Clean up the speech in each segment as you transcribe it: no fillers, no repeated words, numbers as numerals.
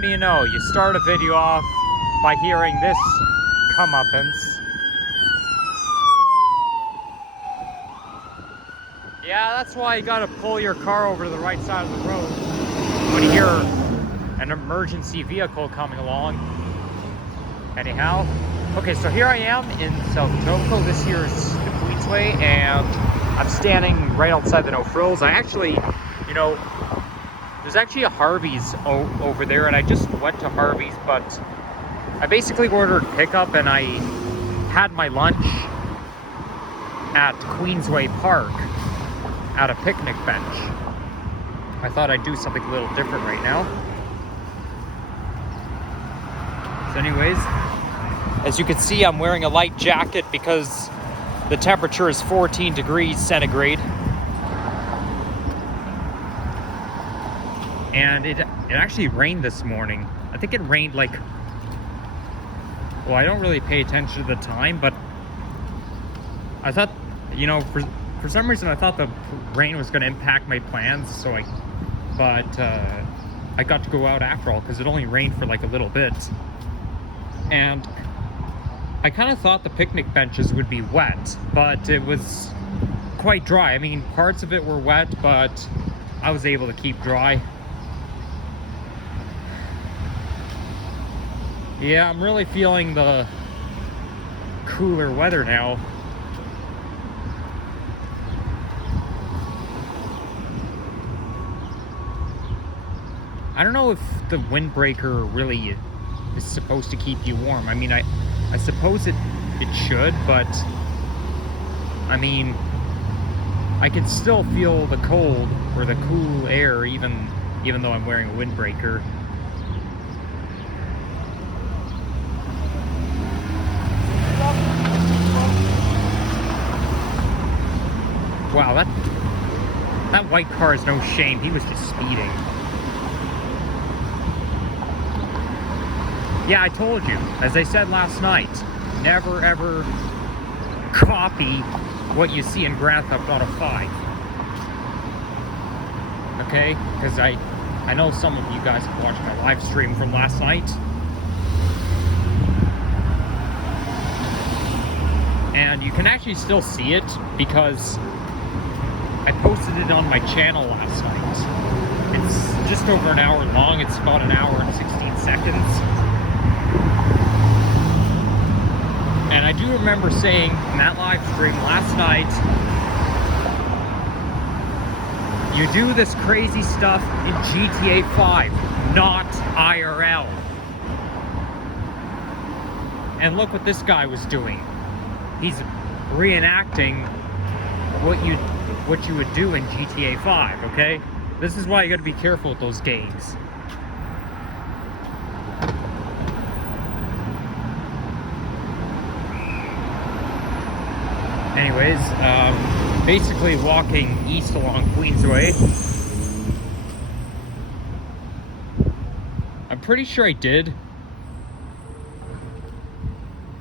what do you know? You start a video off by hearing this comeuppance. Yeah, that's why you gotta pull your car over to the right side of the road when you hear an emergency vehicle coming along. Anyhow, okay, so here I am in South Etobicoke. This here is the Queensway, and I'm standing right outside the No Frills. I actually, you know, there's actually a Harvey's over there, and I just went to Harvey's, but I basically ordered pickup, and I had my lunch at Queensway Park at a picnic bench. I thought I'd do something a little different right now. So anyways, as you can see, I'm wearing a light jacket because the temperature is 14 degrees centigrade. And it actually rained this morning. I think it rained like, well, I don't really pay attention to the time, but I thought, you know, for some reason I thought the rain was going to impact my plans, so I got to go out after all because it only rained for like a little bit. And I kind of thought the picnic benches would be wet, but it was quite dry. I mean, parts of it were wet, but I was able to keep dry. Yeah, I'm really feeling the cooler weather now. I don't know if the windbreaker really is supposed to keep you warm. I mean, I suppose it should, but I mean, I can still feel the cold or the cool air even though I'm wearing a windbreaker. Wow, that white car is no shame. He was just speeding. Yeah, I told you, as I said last night, never ever copy what you see in Grand Theft Auto 5. Okay? Because I know some of you guys have watched my live stream from last night. And you can actually still see it because I posted it on my channel last night. It's just over an hour long. It's about an hour and 16 seconds. And I do remember saying in that live stream last night, you do this crazy stuff in GTA 5, not IRL. And look what this guy was doing. He's reenacting what you would do in GTA 5, okay? This is why you gotta be careful with those games. Anyways, basically walking east along Queensway. I'm pretty sure I did,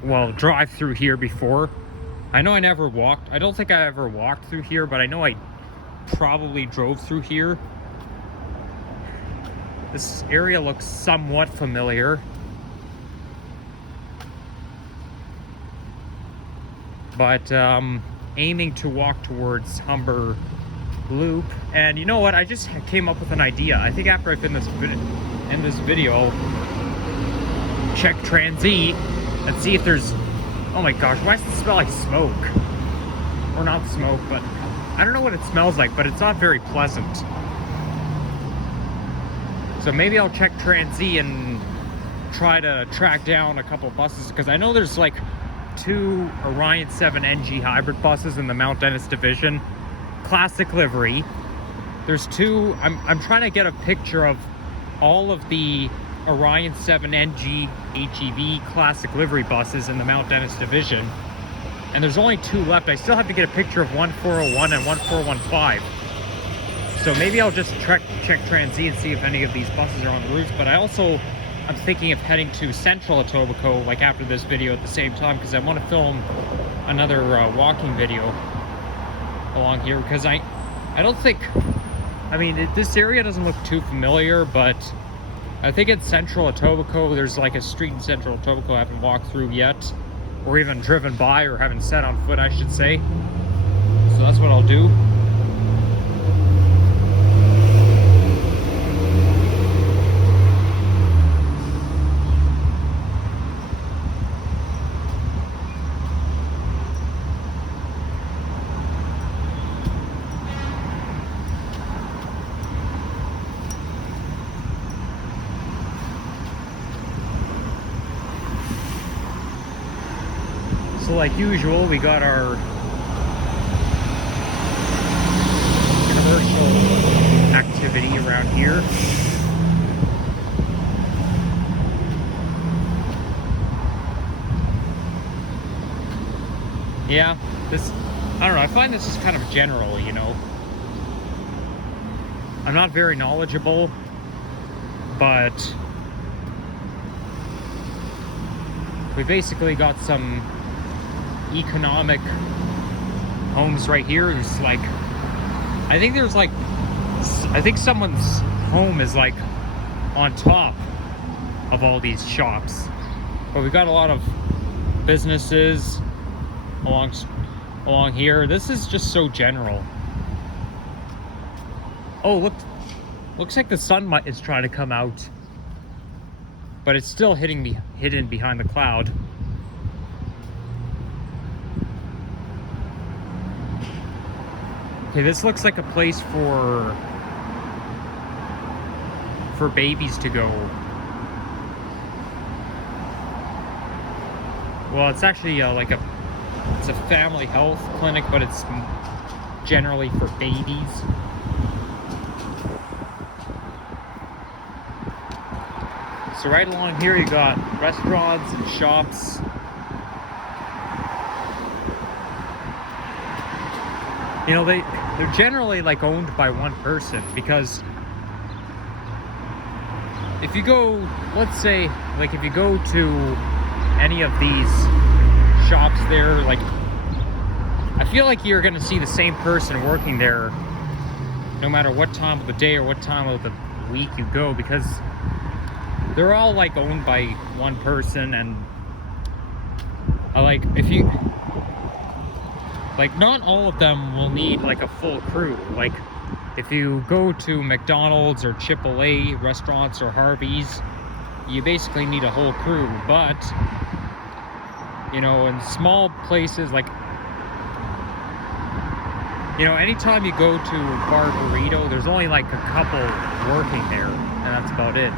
well, drive through here before. I know I never walked. I don't think I ever walked through here, but I know I probably drove through here. This area looks somewhat familiar. But aiming to walk towards Humber Loop. And you know what? I just came up with an idea. I think after I end this video, I'll check Transy and see if there's... Oh my gosh, why does it smell like smoke? Or not smoke, but I don't know what it smells like, but it's not very pleasant. So maybe I'll check Transy and try to track down a couple buses, because I know there's like 2 Orion 7 NG hybrid buses in the Mount Dennis division, classic livery. There's 2. I'm trying to get a picture of all of the Orion 7 NG HEV classic livery buses in the Mount Dennis division, and there's only 2 left. I still have to get a picture of 1401 and 1415. So maybe I'll just check Transy and see if any of these buses are on the routes. But I'm thinking of heading to Central Etobicoke, like after this video at the same time, because I want to film another walking video along here, because I don't think, I mean, this area doesn't look too familiar, but I think it's central Etobicoke. There's like a street in central Etobicoke I haven't walked through yet, or even driven by, or haven't set on foot, I should say. So that's what I'll do. So like usual, we got our commercial activity around here. Yeah, this, I don't know, I find this is kind of general, you know. I'm not very knowledgeable, but we basically got some economic homes right here. There's like, I think someone's home is like on top of all these shops, but we got a lot of businesses along here. This is just so general. Oh, looks like the sun is trying to come out, but it's still hidden behind the cloud. Okay, this looks like a place for babies to go. Well, it's actually it's a family health clinic, but it's generally for babies. So right along here you got restaurants and shops. You know, they're generally like owned by one person, because if you go, let's say, like if you go to any of these shops there, like I feel like you're gonna see the same person working there no matter what time of the day or what time of the week you go, because they're all like owned by one person. And like if you like, not all of them will need like a full crew. Like if you go to McDonald's or Chick-fil-A restaurants or Harvey's, you basically need a whole crew. But you know, in small places, like, you know, anytime you go to Bar Burrito, there's only like a couple working there, and that's about it.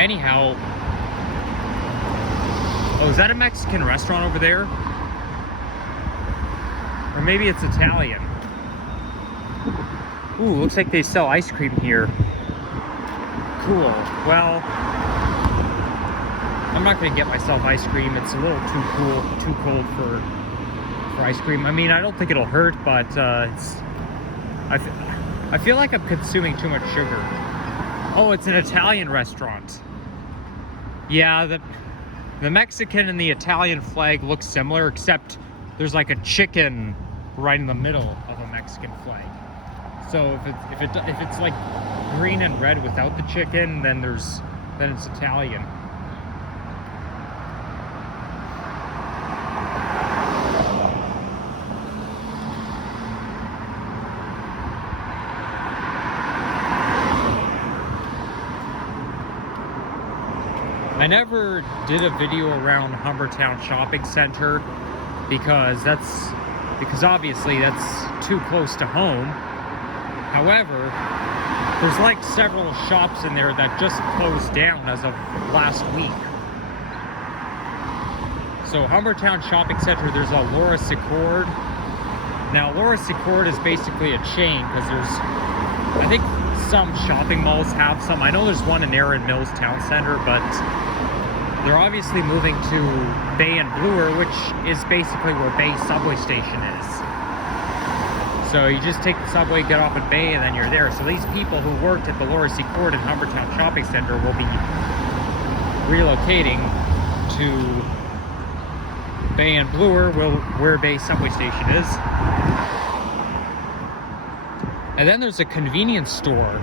Anyhow, oh, is that a Mexican restaurant over there? Or maybe it's Italian. Ooh, looks like they sell ice cream here. Cool. Well, I'm not gonna get myself ice cream. It's a little too cold for ice cream. I mean, I don't think it'll hurt, but I feel like I'm consuming too much sugar. Oh, it's an Italian restaurant. Yeah, the Mexican and the Italian flag look similar, except there's like a chicken right in the middle of a Mexican flag. So if it's like green and red without the chicken, then it's Italian. I never did a video around Humbertown Shopping Center because obviously that's too close to home. However, there's like several shops in there that just closed down as of last week. So Humbertown Shopping Center, there's a Laura Secord. Now Laura Secord is basically a chain, because I think some shopping malls have some. I know there's one in Erin Mills Town Center, but they're obviously moving to Bay and Bloor, which is basically where Bay subway station is. So you just take the subway, get off at Bay, and then you're there. So these people who worked at the Laura Secord and Humbertown Shopping Center will be relocating to Bay and Bloor, where Bay subway station is. And then there's a convenience store.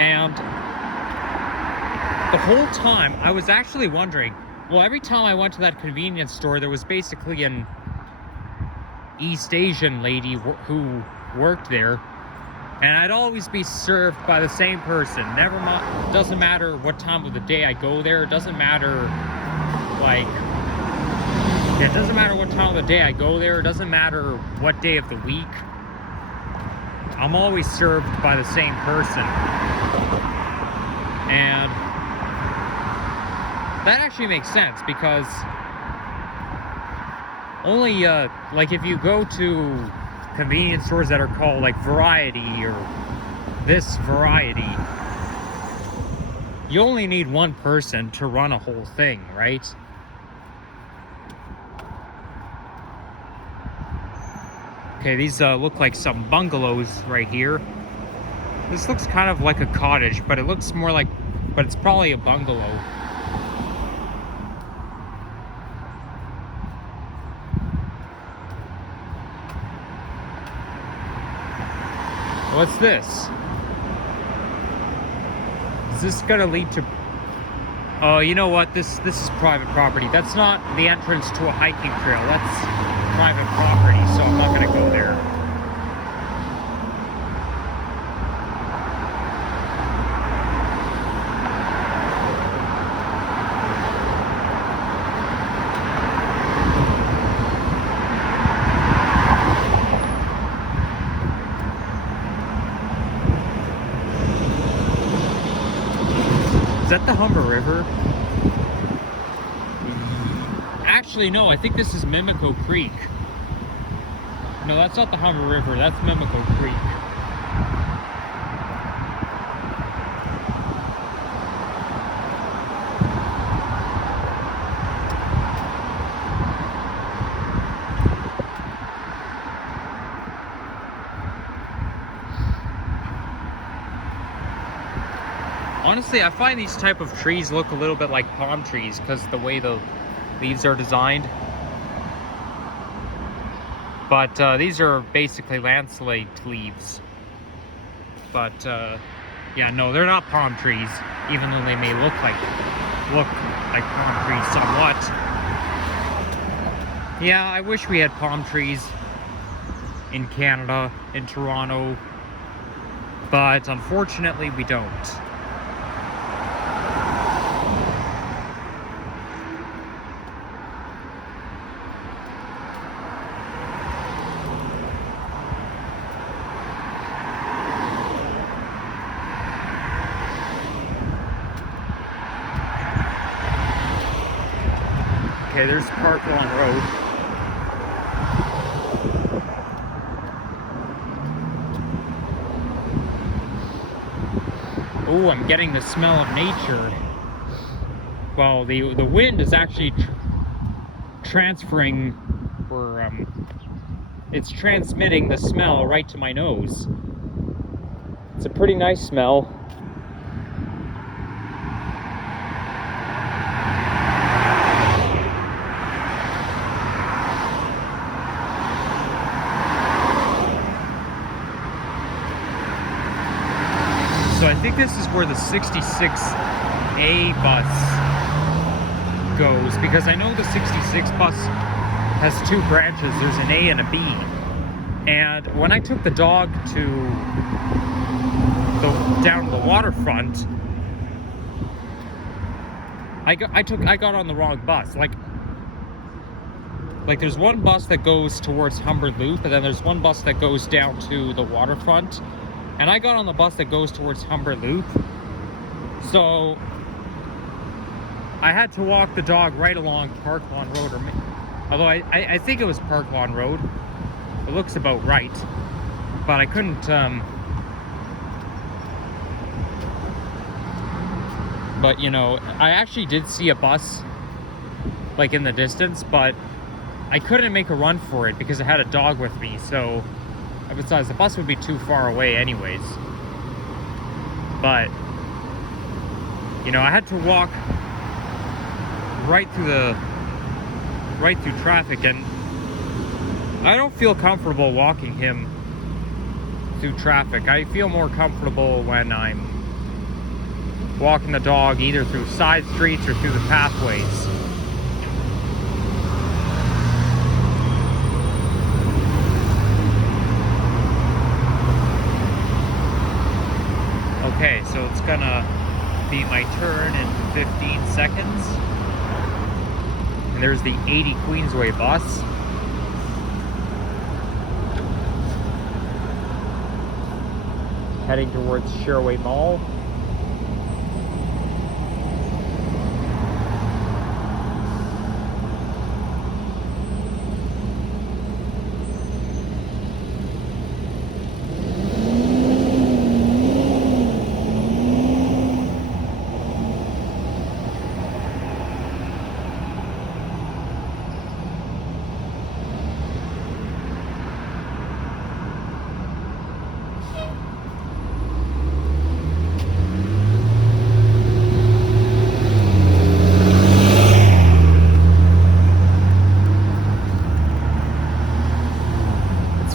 And the whole time I was actually wondering, well, every time I went to that convenience store, there was basically an East Asian lady who worked there, and I'd always be served by the same person. Never mind, doesn't matter what time of the day I go there. It doesn't matter, like, it doesn't matter what time of the day I go there. It doesn't matter what day of the week. I'm always served by the same person. And that actually makes sense, because only, like, if you go to convenience stores that are called, like, Variety or this Variety, you only need one person to run a whole thing, right? Okay, these look like some bungalows right here. This looks kind of like a cottage, but it looks more like, but it's probably a bungalow. What's this? Is this gonna lead to... Oh, you know what? This is private property. That's not the entrance to a hiking trail. That's private property, so I'm not gonna go there. Is that the Humber River? Actually, no, I think this is Mimico Creek. No, that's not the Humber River, that's Mimico Creek. Honestly, I find these type of trees look a little bit like palm trees because the way the leaves are designed. But these are basically landscape leaves. But yeah, no, they're not palm trees, even though they may look like palm trees somewhat. Yeah, I wish we had palm trees in Canada, in Toronto, but unfortunately we don't. Okay, there's Park Lawn Road. Oh, I'm getting the smell of nature. Well, the wind is actually transferring, or it's transmitting the smell right to my nose. It's a pretty nice smell. So I think this is where the 66A bus goes, because I know the 66 bus has two branches. There's an A and a B. And when I took the dog down to the waterfront, I got on the wrong bus. Like there's one bus that goes towards Humber Loop, and then there's one bus that goes down to the waterfront. And I got on the bus that goes towards Humber Loop. So I had to walk the dog right along Park Lawn Road, although I think it was Park Lawn Road. It looks about right. But I couldn't, but you know, I actually did see a bus, like, in the distance, but I couldn't make a run for it because I had a dog with me, so... Besides, the bus would be too far away anyways. But, you know, I had to walk right through traffic, and I don't feel comfortable walking him through traffic. I feel more comfortable when I'm walking the dog either through side streets or through the pathways. Okay, so it's gonna be my turn in 15 seconds. And there's the 80 Queensway bus. Heading towards Sherway Mall.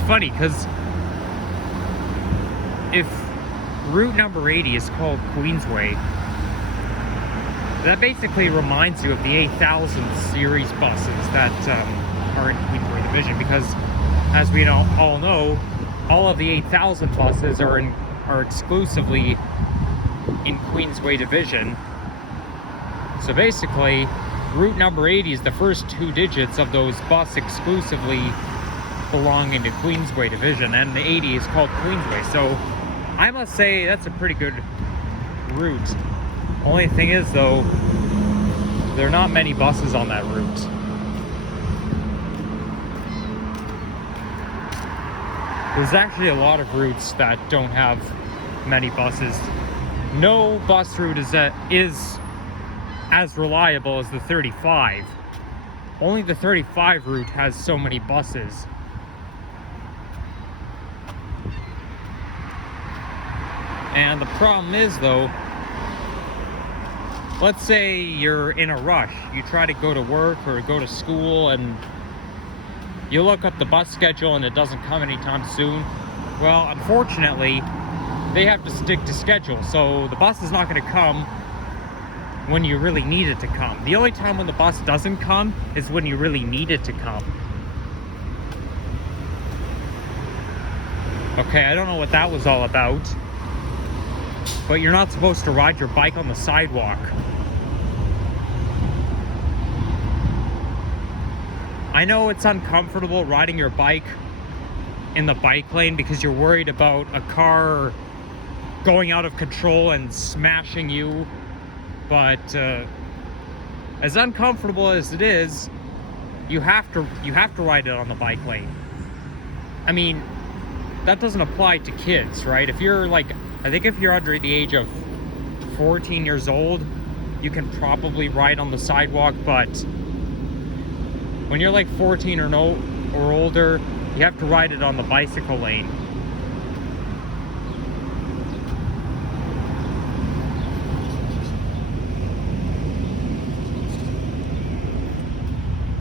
Funny because if route number 80 is called Queensway, that basically reminds you of the 8000 series buses that are in Queensway division, because as we all know, all of the 8000 buses are exclusively in Queensway division. So basically route number 80 is the first two digits of those bus exclusively belonging to Queensway division, and the 80 is called Queensway. So I must say that's a pretty good route. Only thing is though, there are not many buses on that route. There's actually a lot of routes that don't have many buses. No bus route is as reliable as the 35. Only the 35 route has so many buses. And the problem is though, let's say you're in a rush. You try to go to work or go to school and you look up the bus schedule and it doesn't come anytime soon. Well, unfortunately, they have to stick to schedule. So the bus is not going to come when you really need it to come. The only time when the bus doesn't come is when you really need it to come. Okay, I don't know what that was all about. But you're not supposed to ride your bike on the sidewalk. I know it's uncomfortable riding your bike in the bike lane because you're worried about a car going out of control and smashing you. But as uncomfortable as it is, you have to ride it on the bike lane. I mean, that doesn't apply to kids, right? If you're like, I think if you're under the age of 14 years old, you can probably ride on the sidewalk, but when you're like 14 or older, you have to ride it on the bicycle lane.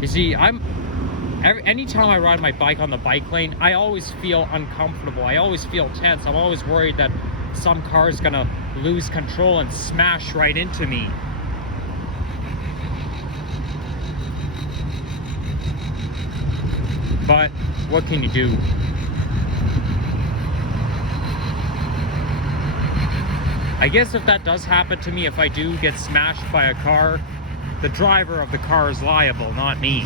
You see, anytime I ride my bike on the bike lane, I always feel uncomfortable. I always feel tense. I'm always worried that some car is gonna lose control and smash right into me. But what can you do? I guess if that does happen to me, if I do get smashed by a car, the driver of the car is liable, not me.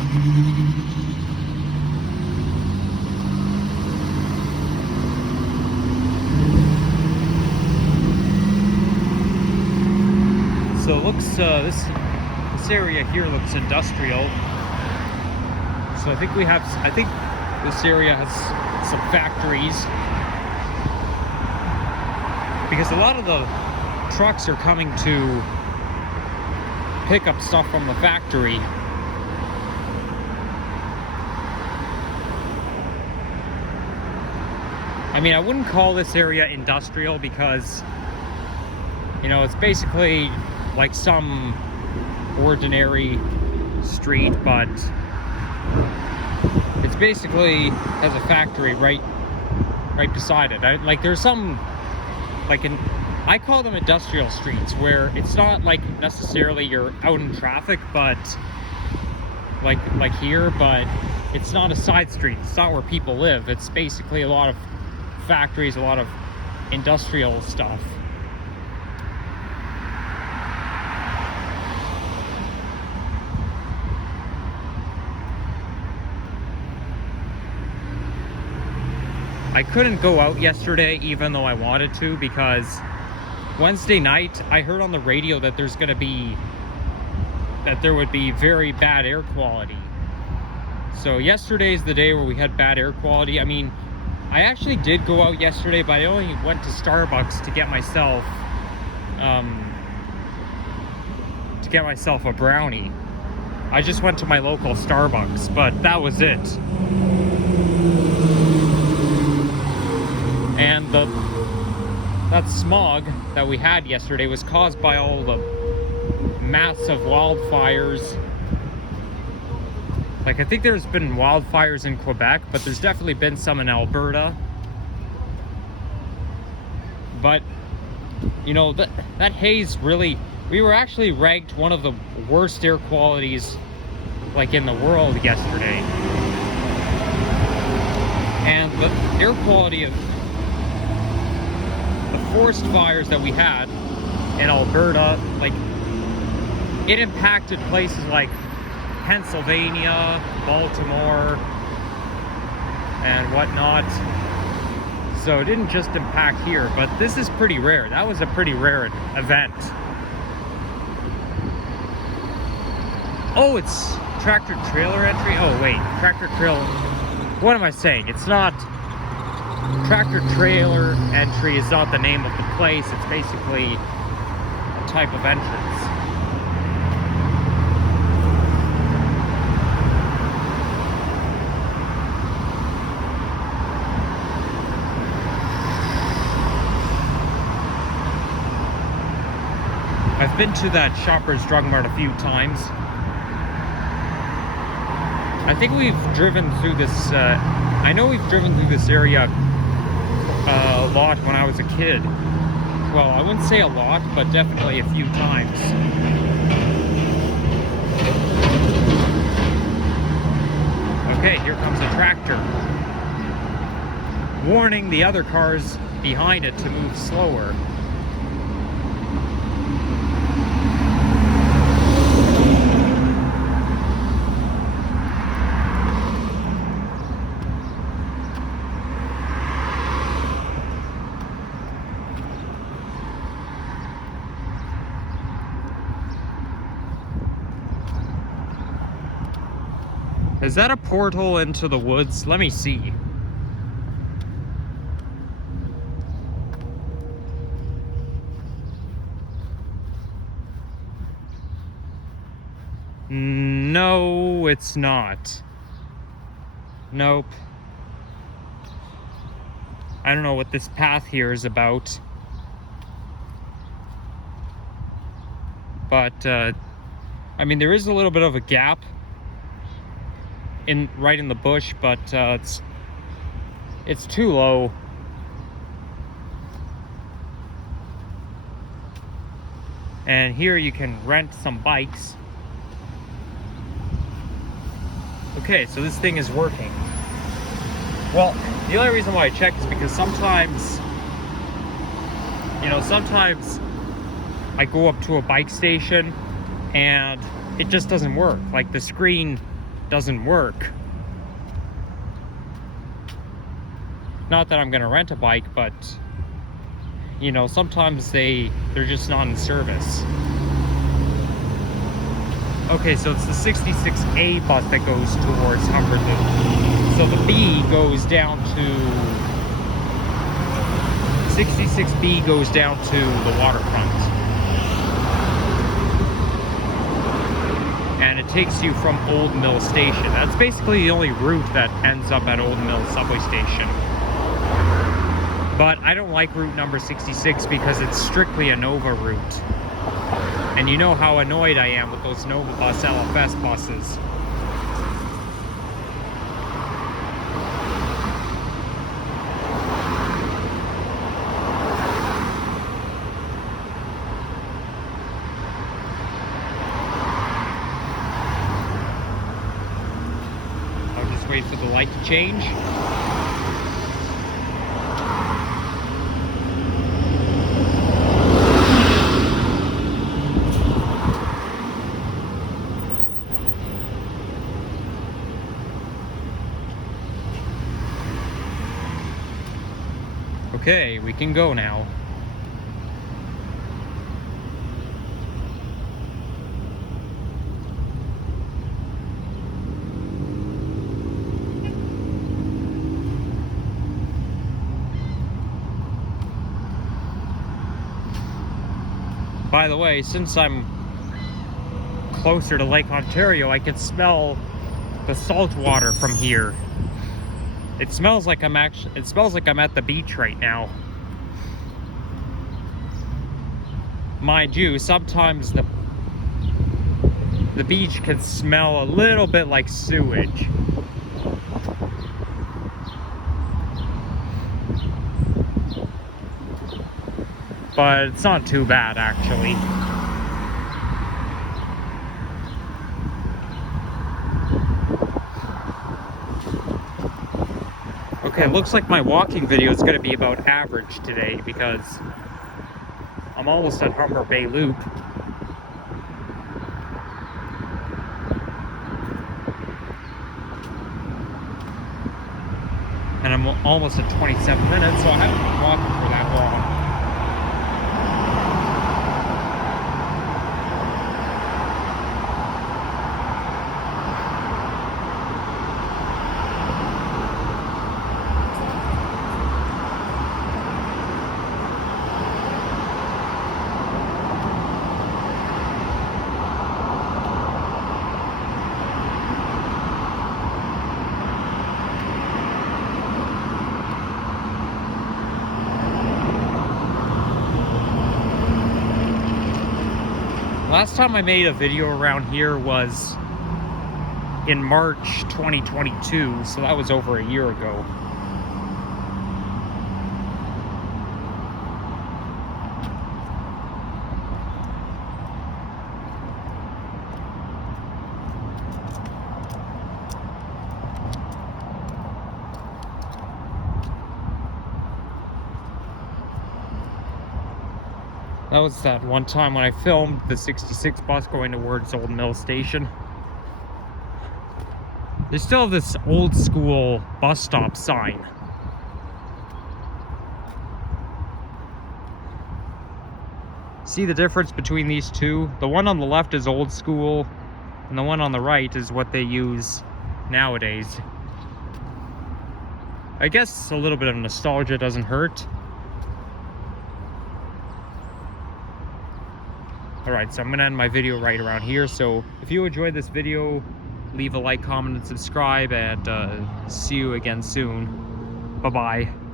So it looks, this area here looks industrial. So I think this area has some factories, because a lot of the trucks are coming to pick up stuff from the factory. I mean, I wouldn't call this area industrial because, you know, it's basically like some ordinary street, but it's basically has a factory right beside it. Like there's some, like I call them industrial streets, where it's not like necessarily you're out in traffic, but like here, but it's not a side street. It's not where people live. It's basically a lot of factories, a lot of industrial stuff. I couldn't go out yesterday even though I wanted to, because Wednesday night I heard on the radio that there would be very bad air quality. So yesterday's the day where we had bad air quality. I mean, I actually did go out yesterday, but I only went to Starbucks to get myself a brownie. I just went to my local Starbucks, but that was it. And that smog that we had yesterday was caused by all the massive wildfires. Like, I think there's been wildfires in Quebec, but there's definitely been some in Alberta. But, you know, that haze really... We were actually ranked one of the worst air qualities, like, in the world yesterday. And the air quality of the forest fires that we had in Alberta, like, it impacted places like Pennsylvania, Baltimore, and whatnot. So it didn't just impact here, but this is pretty rare. That was a pretty rare event. Oh, it's tractor trailer entry. Oh wait, tractor trailer. What am I saying? It's not... Tractor trailer entry is not the name of the place. It's basically a type of entrance. I've been to that Shoppers Drug Mart a few times. I think we've driven through this, I know we've driven through this area a lot when I was a kid. Well, I wouldn't say a lot, but definitely a few times. Okay, here comes a tractor. Warning the other cars behind it to move slower. Is that a portal into the woods? Let me see. No, it's not. Nope. I don't know what this path here is about. But, I mean, there is a little bit of a gap right in the bush, but it's too low. And here you can rent some bikes. Okay, so this thing is working. Well, the only reason why I check is because sometimes, you know, sometimes I go up to a bike station and it just doesn't work. Like, the screen doesn't work. Not that I'm gonna rent a bike, but you know, sometimes they're just not in service. Okay, so it's the 66A bus that goes towards Humberland. So the B goes down to 66B goes down to the waterfront. And it takes you from Old Mill Station. That's basically the only route that ends up at Old Mill subway station. But I don't like route number 66 because it's strictly a Nova route. And you know how annoyed I am with those Nova Bus LFS buses. wait for the light to change. Okay, we can go now. By the way, since I'm closer to Lake Ontario, I can smell the salt water from here. It smells like I'm at the beach right now. Mind you, sometimes the beach can smell a little bit like sewage. But it's not too bad, actually. Okay, it looks like my walking video is going to be about average today because I'm almost at Humber Bay Loop. And I'm almost at 27 minutes, so I haven't been walking for that long. Last time I made a video around here was in March 2022, so that was over a year ago. That was that one time when I filmed the 66 bus going towards Old Mill Station. They still have this old school bus stop sign. See the difference between these two? The one on the left is old school, and the one on the right is what they use nowadays. I guess a little bit of nostalgia doesn't hurt. Alright, so I'm going to end my video right around here. So if you enjoyed this video, leave a like, comment, and subscribe, and see you again soon. Bye-bye.